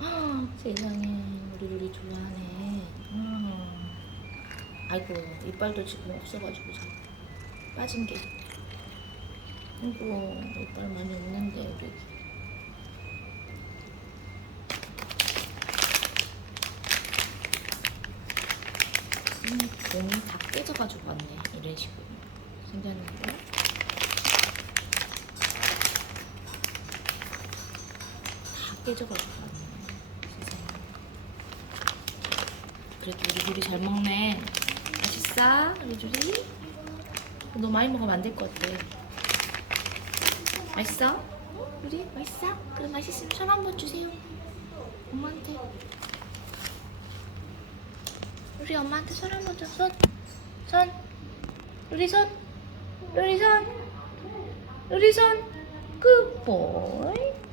아, 세상에, 우리 루리 좋아하네. 음. 아이고, 이빨도 지금 없어가지고 자꾸 빠진 게. 아이고, 이빨 많이 없는데, 우리. 음, 몸이 다 깨져가지고 왔네. 이런 식으로 생겼는데. 다 깨져가지고 왔네. 세상에. 그래도 우리 둘이 잘 먹네. 맛있어? 우리 둘이? 너 많이 먹으면 안 될 것 같아. 맛있어? 우리? 맛있어? 그럼 맛있으면 손 한 번 주세요. 엄마한테. 우리 엄마한테 손 한 번 줘. 손. 손. 우리 손. 우리 손. 우리 손. 굿보이.